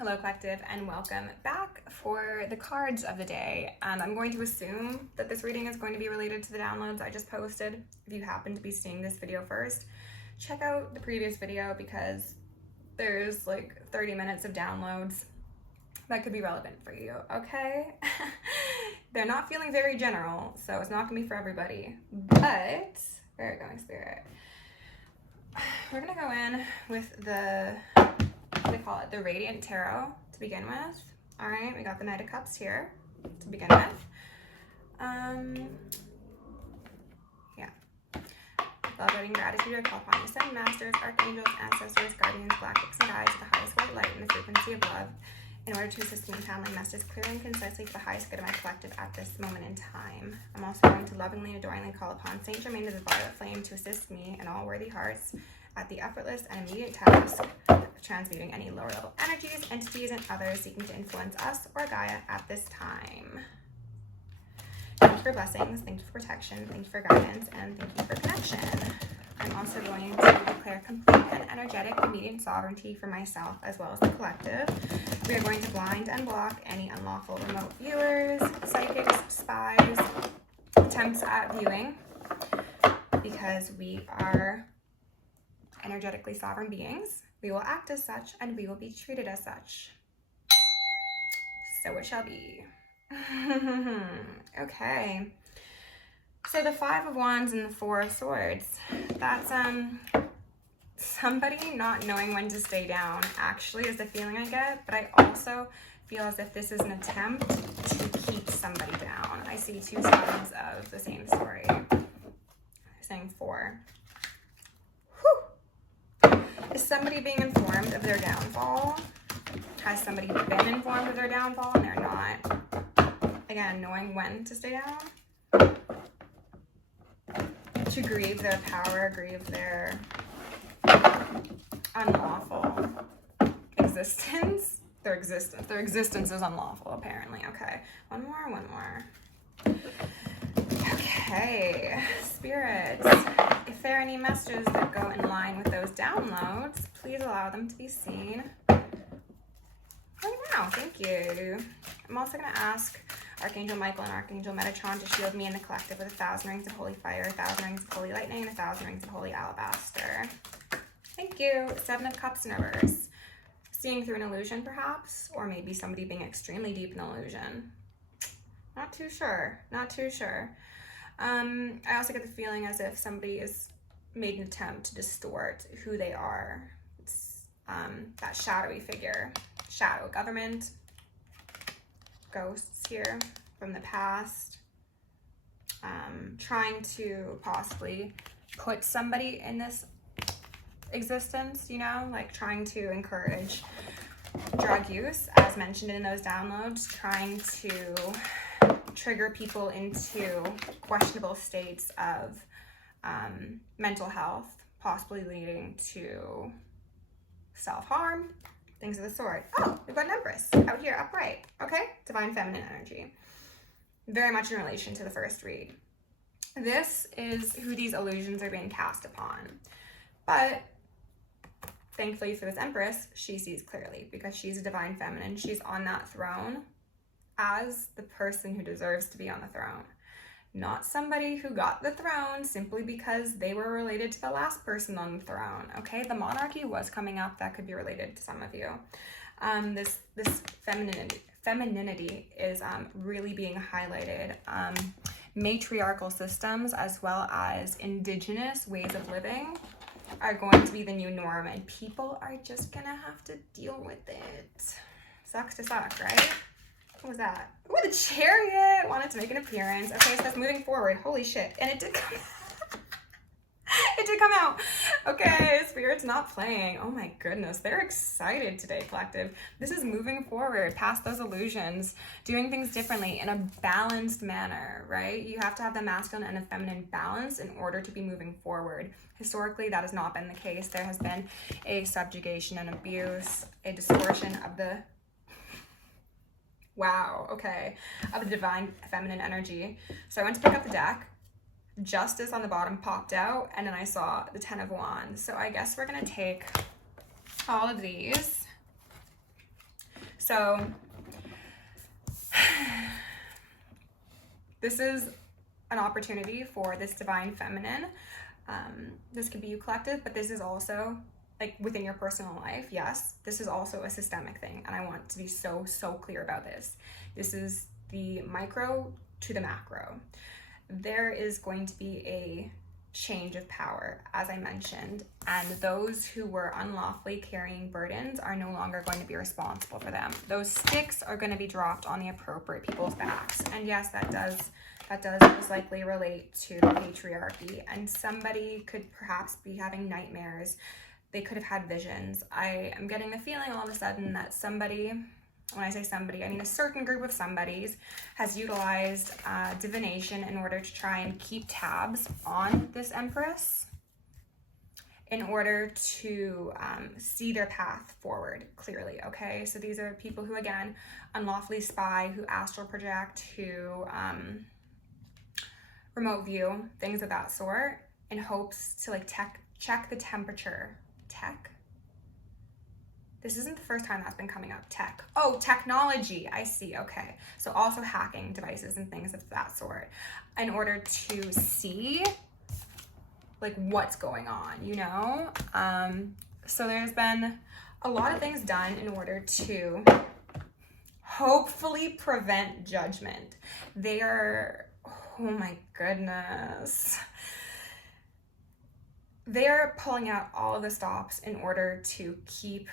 Hello Collective, and welcome back for the cards of the day. I'm going to assume that this reading is going to be related to the downloads I just posted. If you happen to be seeing this video first, check out the previous video because there's like 30 minutes of downloads that could be relevant for you, okay? They're not feeling very general, so it's not gonna be for everybody, but where are we going, Spirit? We're gonna go in with the, what do they call it? The Radiant Tarot to begin with. All right, we got the Knight of Cups here to begin with. Yeah. Love, loving gratitude, I call upon the Ascended Masters, Archangels, Ancestors, Guardians, Galactics, and Guides of the highest white light and the frequency of love in order to assist me in channeling messages clearly and concisely for the highest good of my collective at this moment in time. I'm also going to lovingly and adoringly call upon Saint Germain of the Violet Flame to assist me and all worthy hearts at the effortless and immediate task of transmuting any lower level energies, entities, and others seeking to influence us or Gaia at this time. Thank you for blessings, thank you for protection, thank you for guidance, and thank you for connection. I'm also going to declare complete and energetic immediate sovereignty for myself as well as the collective. We are going to blind and block any unlawful remote viewers, psychics, spies, attempts at viewing, because we are energetically sovereign beings. We will act as such and we will be treated as such. So it shall be. Okay. So the Five of Wands and the Four of Swords. That's somebody not knowing when to stay down actually is the feeling I get, but I also feel as if this is an attempt to keep somebody down. I see two sides of the same story. Saying four. Is somebody being informed of their downfall? Has somebody been informed of their downfall and they're not, again, knowing when to stay down? To grieve their power, grieve their unlawful existence. Their existence is unlawful, apparently. Okay, one more. Okay, spirits, if there are any messages that go in line with those downloads, please allow them to be seen right now. Thank you. I'm also going to ask Archangel Michael and Archangel Metatron to shield me and the collective with 1,000 rings of holy fire, 1,000 rings of holy lightning, and 1,000 rings of holy alabaster. Thank you. Seven of Cups in reverse. Seeing through an illusion, perhaps, or maybe somebody being extremely deep in illusion. Not too sure. I also get the feeling as if somebody has made an attempt to distort who they are. It's that shadowy figure, shadow government, ghosts here from the past, trying to possibly put somebody in this existence, you know, like trying to encourage drug use, as mentioned in those downloads, trying to trigger people into questionable states of mental health, possibly leading to self-harm, things of the sort. Oh, we've got an Empress out here, upright. Okay, divine feminine energy. Very much in relation to the first read. This is who these illusions are being cast upon. But thankfully for this Empress, she sees clearly because she's a divine feminine. She's on that throne as the person who deserves to be on the throne. Not somebody who got the throne simply because they were related to the last person on the throne, okay? The monarchy was coming up. That could be related to some of you. This femininity is really being highlighted. Matriarchal systems as well as indigenous ways of living are going to be the new norm, and people are just gonna have to deal with it. Sucks to suck, right? What was that? Ooh, the Chariot wanted to make an appearance. Okay, so that's moving forward. Holy shit. And it did come it did come out. Okay, Spirit's not playing. Oh my goodness. They're excited today, collective. This is moving forward past those illusions, doing things differently in a balanced manner, right? You have to have the masculine and the feminine balance in order to be moving forward. Historically, that has not been the case. There has been a subjugation and abuse, a distortion of the of the divine feminine energy. So I went to pick up the deck. Justice on the bottom popped out, and then I saw the 10 of Wands. So I guess we're gonna take all of these So this is an opportunity for this divine feminine. This could be you collective, but this is also like within your personal life. Yes, this is also a systemic thing. And I want to be so clear about this. This is the micro to the macro. There is going to be a change of power, as I mentioned, and those who were unlawfully carrying burdens are no longer going to be responsible for them. Those sticks are going to be dropped on the appropriate people's backs. And yes, that does most likely relate to the patriarchy, and somebody could perhaps be having nightmares. They could have had visions. I am getting the feeling all of a sudden that somebody, when I say somebody, I mean a certain group of somebodies, has utilized divination in order to try and keep tabs on this Empress in order to see their path forward clearly, okay? So these are people who, again, unlawfully spy, who astral project, who remote view, things of that sort, in hopes to like check the temperature. Tech? This isn't the first time that's been coming up. Tech. Oh, technology. I see. Okay. So also hacking devices and things of that sort in order to see like what's going on, you know? So there's been a lot of things done in order to hopefully prevent judgment. They are, oh my goodness. They are pulling out all of the stops in order to keep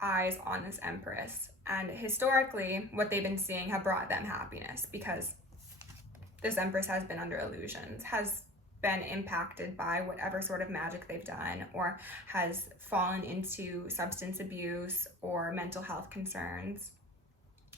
eyes on this Empress. And historically, what they've been seeing have brought them happiness, because this Empress has been under illusions, has been impacted by whatever sort of magic they've done, or has fallen into substance abuse or mental health concerns.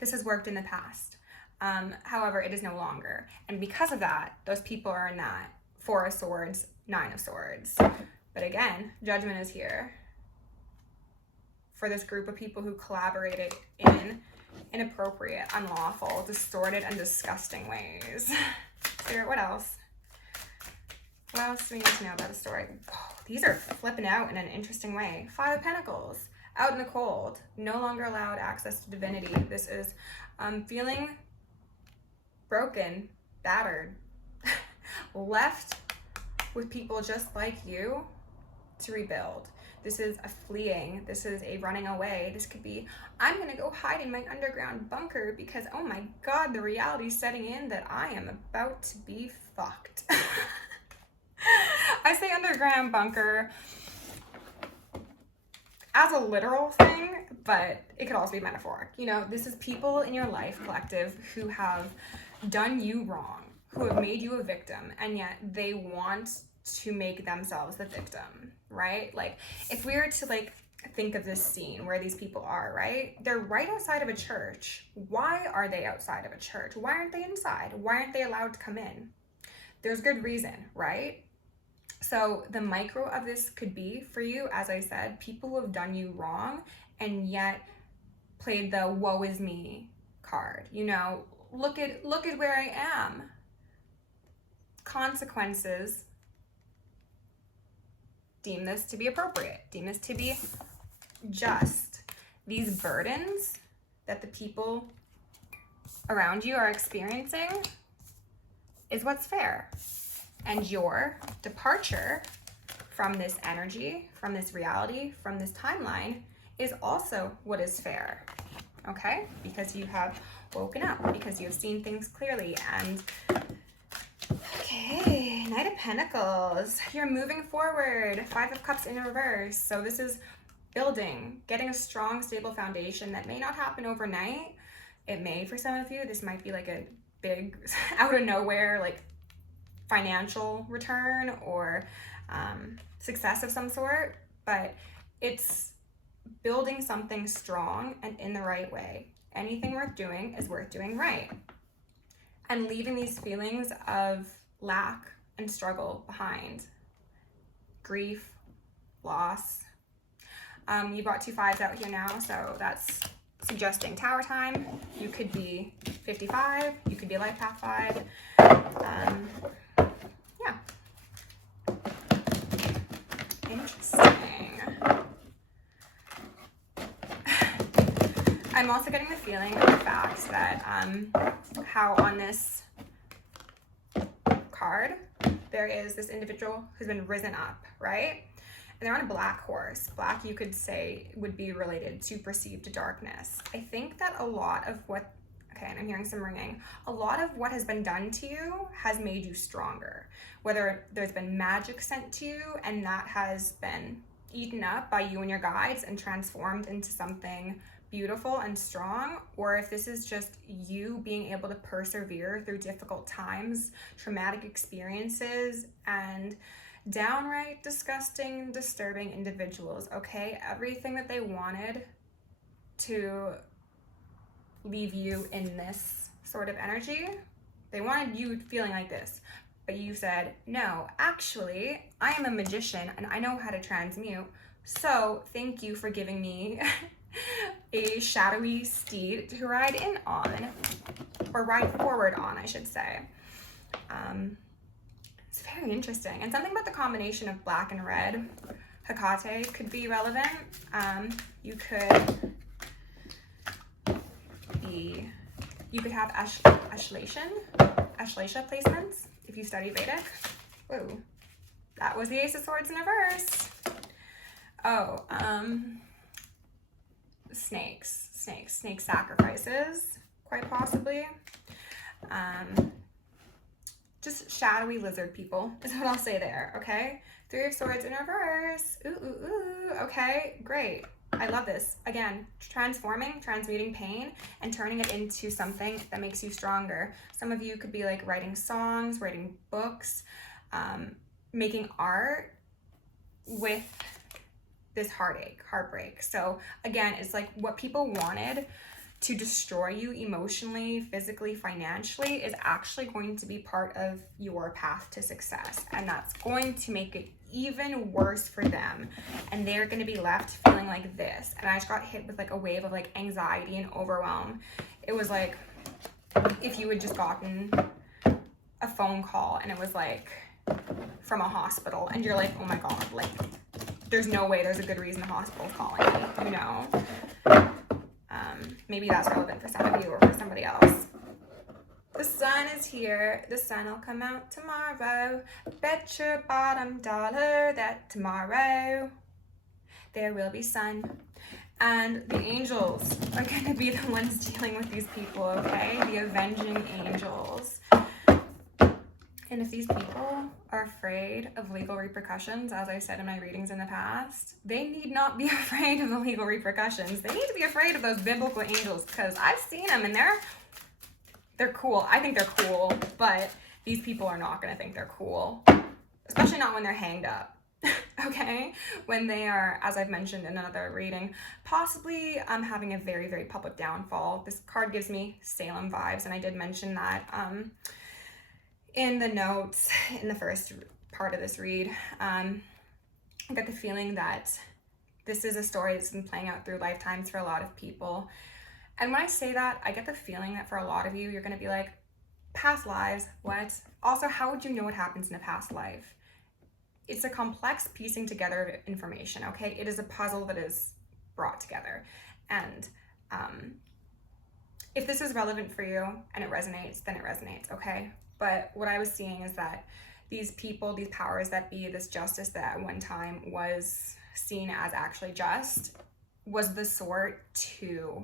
This has worked in the past. However, it is no longer. And because of that, those people are in that Four of Swords, Nine of Swords. But again, judgment is here for this group of people who collaborated in inappropriate, unlawful, distorted, and disgusting ways. Spirit, what else? What else do we need to know about the story? Oh, these are flipping out in an interesting way. Five of Pentacles, out in the cold, no longer allowed access to divinity. This is feeling broken, battered, left with people just like you to rebuild. This is a fleeing. This is a running away. This could be, I'm going to go hide in my underground bunker because, oh my God, the reality's setting in that I am about to be fucked. I say underground bunker as a literal thing, but it could also be metaphoric. You know, this is people in your life, collective, who have done you wrong, who have made you a victim, and yet they want to make themselves the victim, right? Like, if we were to like think of this scene where these people are, right? They're right outside of a church. Why are they outside of a church? Why aren't they inside? Why aren't they allowed to come in? There's good reason, right? So the micro of this could be for you, as I said, people who have done you wrong and yet played the woe is me card. You know, look at where I am. Consequences. Deem this to be appropriate. Deem this to be just. These burdens that the people around you are experiencing is what's fair. And your departure from this energy, from this reality, from this timeline is also what is fair. Okay? Because you have woken up, because you have seen things clearly. And okay, Knight of Pentacles. You're moving forward. Five of Cups in reverse. So this is building, getting a strong, stable foundation that may not happen overnight. It may for some of you. This might be like a big, out of nowhere, like financial return or success of some sort, but it's building something strong and in the right way. Anything worth doing is worth doing right. And leaving these feelings of lack and struggle behind. Grief, loss. You brought two fives out here now, so that's suggesting tower time. You could be 55, you could be a life path 5. Yeah. Interesting. I'm also getting the feeling of the fact that how on this card there is this individual who's been risen up, right? And they're on a black horse. Black, you could say, would be related to perceived darkness. I think that a lot of what, okay, and I'm hearing some ringing, a lot of what has been done to you has made you stronger. Whether there's been magic sent to you and that has been eaten up by you and your guides and transformed into something beautiful and strong, or if this is just you being able to persevere through difficult times, traumatic experiences, and downright disgusting, disturbing individuals, okay? Everything that they wanted to leave you in this sort of energy, they wanted you feeling like this, but you said, no, actually, I am a magician and I know how to transmute, so thank you for giving me a shadowy steed to ride in on, or ride forward on, I should say. It's very interesting. And something about the combination of black and red, Hecate, could be relevant. You could have Ashlesha placements if you study Vedic. Whoa, that was the Ace of Swords in reverse. Oh, snake sacrifices, quite possibly. Just shadowy lizard people is what I'll say there, okay? Three of Swords in reverse. Ooh, okay, great. I love this. Again, transmuting pain and turning it into something that makes you stronger. Some of you could be like writing songs, writing books, making art with this heartbreak. So again, it's like what people wanted to destroy you emotionally, physically, financially is actually going to be part of your path to success. And that's going to make it even worse for them. And they're going to be left feeling like this. And I just got hit with like a wave of like anxiety and overwhelm. It was like if you had just gotten a phone call and it was like from a hospital and you're like, oh my God, like there's no way there's a good reason the hospital's calling me, you know? Maybe that's relevant for some of you or for somebody else. The sun is here. The sun will come out tomorrow. Bet your bottom dollar that tomorrow there will be sun. And the angels are going to be the ones dealing with these people, okay? The avenging angels. And if these people are afraid of legal repercussions, as I said in my readings in the past, they need not be afraid of the legal repercussions. They need to be afraid of those biblical angels, because I've seen them and they're cool. I think they're cool, but these people are not going to think they're cool, especially not when they're hanged up. Okay? When they are, as I've mentioned in another reading, possibly having a very, very public downfall. This card gives me Salem vibes, and I did mention that in the notes in the first part of this read. I got the feeling that this is a story that's been playing out through lifetimes for a lot of people. And when I say that, I get the feeling that for a lot of you, you're going to be like, past lives, what? Also, how would you know what happens in a past life? It's a complex piecing together of information, okay? It is a puzzle that is brought together. And if this is relevant for you and it resonates, then it resonates, okay? But what I was seeing is that these people, these powers that be, this justice that at one time was seen as actually just, was the sort to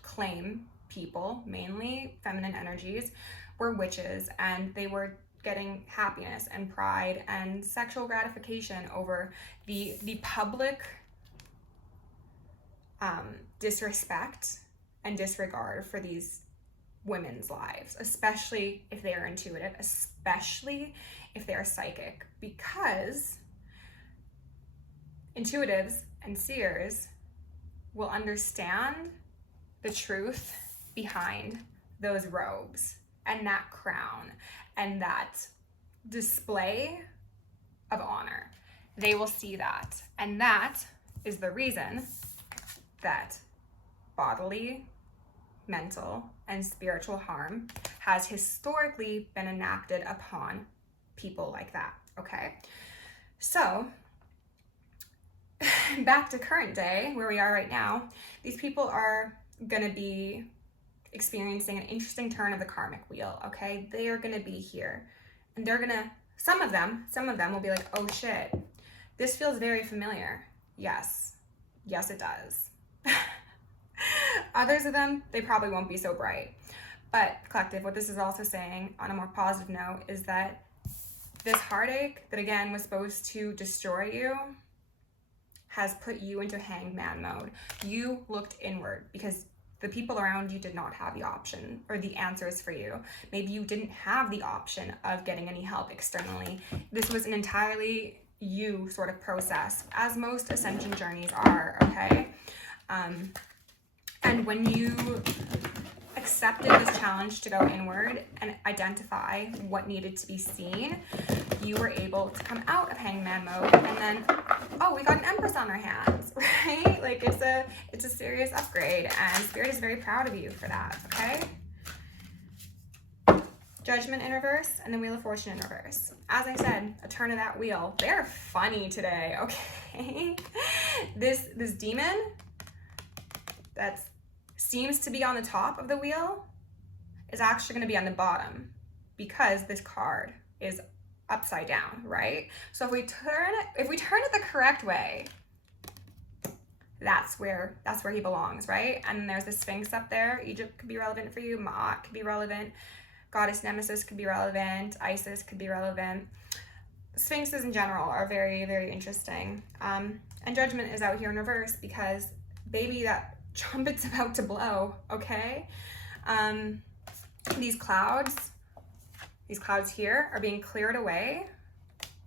claim people, mainly feminine energies, were witches, and they were getting happiness and pride and sexual gratification over the public disrespect and disregard for these women's lives, especially if they are intuitive, especially if they are psychic, because intuitives and seers will understand the truth behind those robes and that crown and that display of honor. They will see that, and that is the reason that bodily, mental, and spiritual harm has historically been enacted upon people like that, okay? So back to current day, where we are right now, these people are going to be experiencing an interesting turn of the karmic wheel, okay? They are going to be here, and they're going to, some of them will be like, oh shit, this feels very familiar. Yes, it does. Others of them, they probably won't be so bright. But collective, what this is also saying on a more positive note is that this heartache that again was supposed to destroy you has put you into hangman mode. You looked inward because the people around you did not have the option or the answers for you. Maybe you didn't have the option of getting any help externally. This was an entirely you sort of process, as most ascension journeys are, okay? And when you accepted this challenge to go inward and identify what needed to be seen, you were able to come out of hangman mode, and then, oh, we got an Empress on our hands, right? Like it's a serious upgrade, and Spirit is very proud of you for that, okay? Judgment in reverse and the Wheel of Fortune in reverse. As I said, a turn of that wheel. They're funny today, okay? This demon that seems to be on the top of the wheel is actually going to be on the bottom because this card is upside down, right? So if we turn it the correct way, that's where he belongs, right? And there's the Sphinx up there. Egypt could be relevant for you. Ma'at could be relevant. Goddess Nemesis could be relevant. Isis could be relevant. Sphinxes in general are very, very interesting. And Judgment is out here in reverse because, baby, that trumpet's about to blow, okay? These clouds here are being cleared away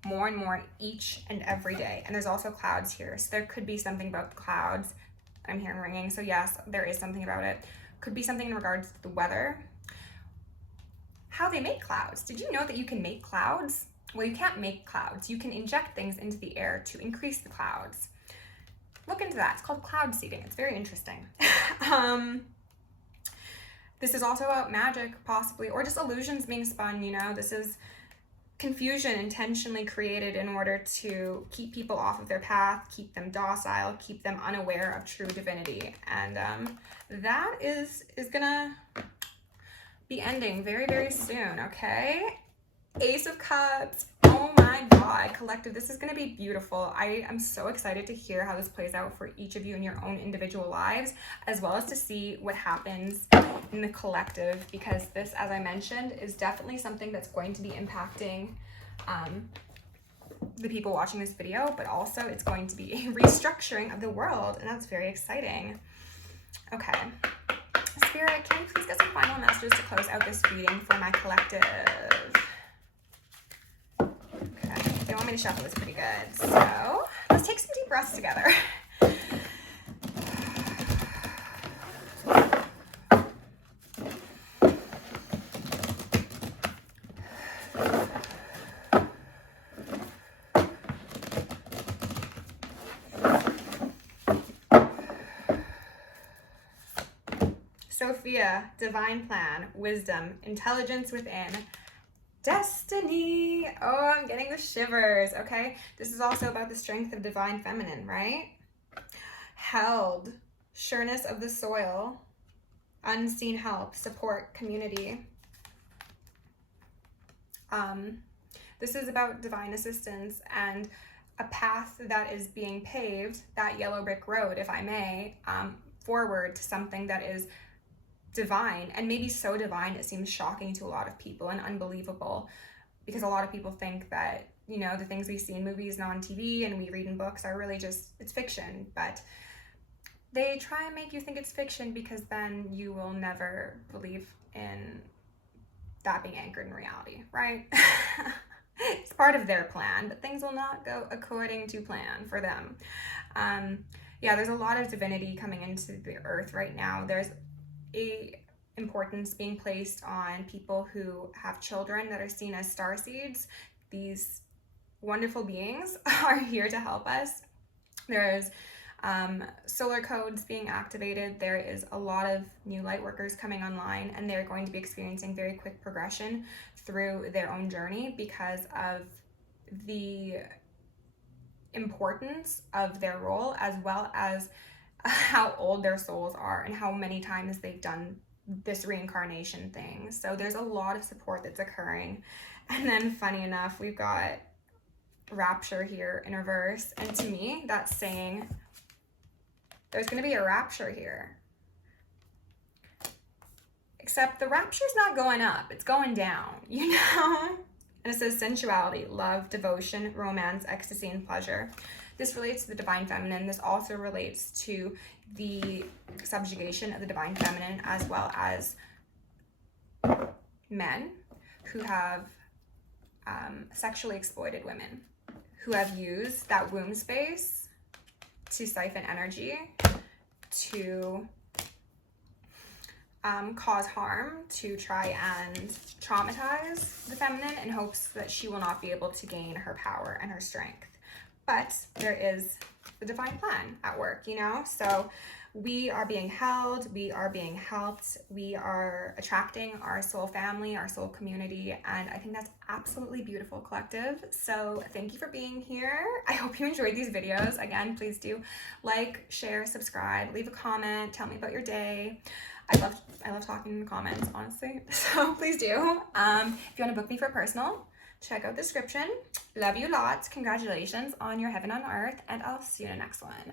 more and more each and every day. And there's also clouds here. So there could be something about the clouds. I'm hearing ringing. So yes, there is something about it. Could be something in regards to the weather. How they make clouds. Did you know that you can make clouds? Well, you can't make clouds. You can inject things into the air to increase the clouds. Look into that. It's called cloud seeding. It's very interesting. This is also about magic, possibly, or just illusions being spun, you know? This is confusion intentionally created in order to keep people off of their path, keep them docile, keep them unaware of true divinity. And that is gonna be ending very, very soon, okay? Ace of Cups. Oh my God, collective, this is going to be beautiful. I am so excited to hear how this plays out for each of you in your own individual lives, as well as to see what happens in the collective, because this, as I mentioned, is definitely something that's going to be impacting the people watching this video, but also it's going to be a restructuring of the world, and that's very exciting. Okay. Spirit, can you please get some final messages to close out this reading for my collective? Okay, they want me to shuffle this pretty good. So let's take some deep breaths together. Sophia, divine plan, wisdom, intelligence within, destiny. Oh, I'm getting the shivers, okay? This is also about the strength of divine feminine, right? Held, sureness of the soil, unseen help, support, community. This is about divine assistance and a path that is being paved, that yellow brick road, if I may, forward to something that is divine, and maybe so divine it seems shocking to a lot of people and unbelievable, because a lot of people think that, you know, the things we see in movies and on TV and we read in books are really just, it's fiction, but they try and make you think it's fiction because then you will never believe in that being anchored in reality, right? It's part of their plan, but things will not go according to plan for them. Yeah, there's a lot of divinity coming into the earth right now. There's a importance being placed on people who have children that are seen as starseeds. These wonderful beings are here to help us. There's solar codes being activated. There is a lot of new light workers coming online, and they're going to be experiencing very quick progression through their own journey because of the importance of their role, as well as how old their souls are and how many times they've done this reincarnation thing. So there's a lot of support that's occurring. And then funny enough, we've got rapture here in reverse. And to me, that's saying there's going to be a rapture here. Except the rapture's not going up, it's going down, you know? And it says sensuality, love, devotion, romance, ecstasy, and pleasure. This relates to the divine feminine. This also relates to the subjugation of the divine feminine, as well as men who have sexually exploited women, who have used that womb space to siphon energy, to cause harm, to try and traumatize the feminine in hopes that she will not be able to gain her power and her strength. But there is the divine plan at work, you know? So we are being held, we are being helped, we are attracting our soul family, our soul community, and I think that's absolutely beautiful, collective. So thank you for being here. I hope you enjoyed these videos. Again, please do like, share, subscribe, leave a comment, tell me about your day. I love talking in the comments, honestly, so please do. If you want to book me for personal, check out the description. Love you lots. Congratulations on your heaven on earth, and I'll see you in the next one.